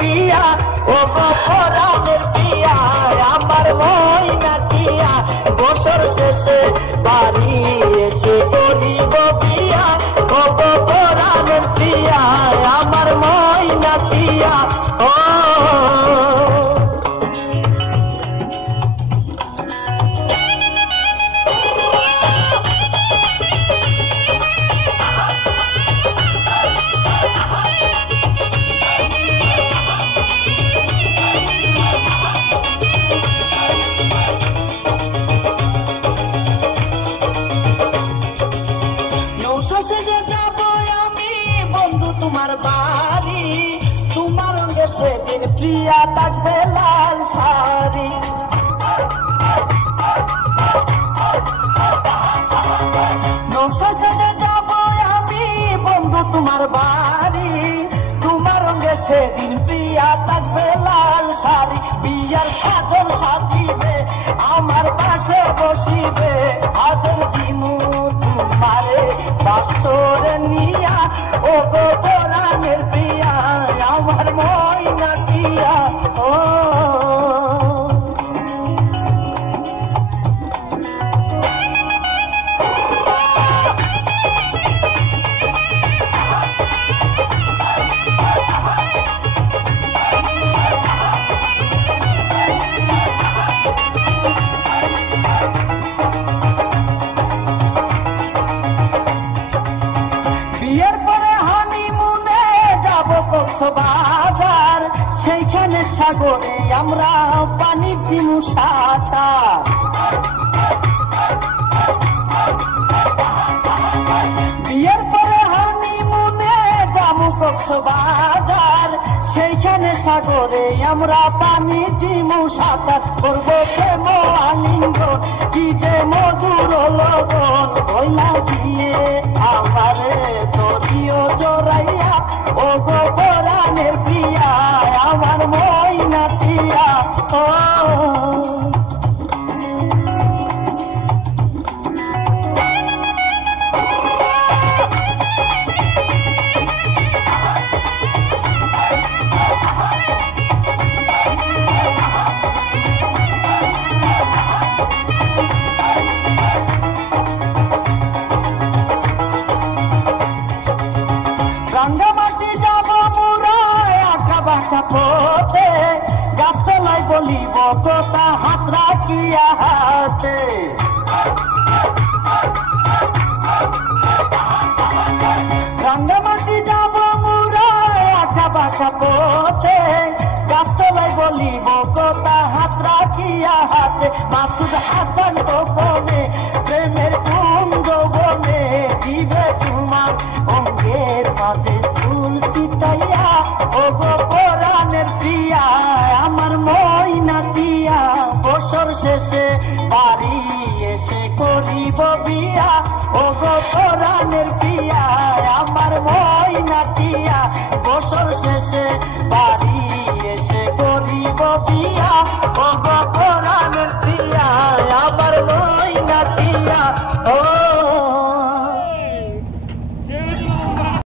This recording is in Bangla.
পিয়া ও গো পরাণের পিয়া আমার ময়না টিয়া বছর শেষে বাড়ি এসে করিব বিয়া ও গো পরাণের পিয়া আমার ময়না টিয়া ও তোমার বাড়ি তোমার অঙ্গে সেদিন প্রিয়া থাকবে লাল শাড়ি নৌশাসনে যাব আমি বন্ধু তোমার বাড়ি তোমার অঙ্গে সেদিন প্রিয়া থাকবে লাল শাড়ি বিয়ার সাধন সাজিবে আমার পাশে বসিবে আদর দিমু তোমারে বাসরে নিয়া ও গো পরাণের প্রিয়া আমার ময়না টিয়া ও বিয়ের পরে হানিমুনে যাব কক্সবাজার সেইখানে সাগরে আমরা পানি দিমু সাঁতার বিয়ের পরে হানিমুনে যাব কক্সবাজার সেইখানে সাগরে আমরা পানি দিমু সাঁতার করবো প্রেম আলিঙ্গন কি যে মধুর লগন হইলা দিয়ে আমারে তোরিও জোরাইয়া ও গো পরাণের প্রিয়া আমার ময়না টিয়া ও রাঙ্গামাটি যাব মুরায় আঁকা বাঁকা পথে গাছতলায় বলিব কথা হাত রাখিয়া হাতে রাঙ্গামাটি যাব মুরায় আঁকা বাঁকা পথে গাছতলায় বলিব কথা হাত রাখিয়া হাতে মাসুদ হাসান গোপনে প্রেমের কুঞ্জ বনে দিবে তোমার ও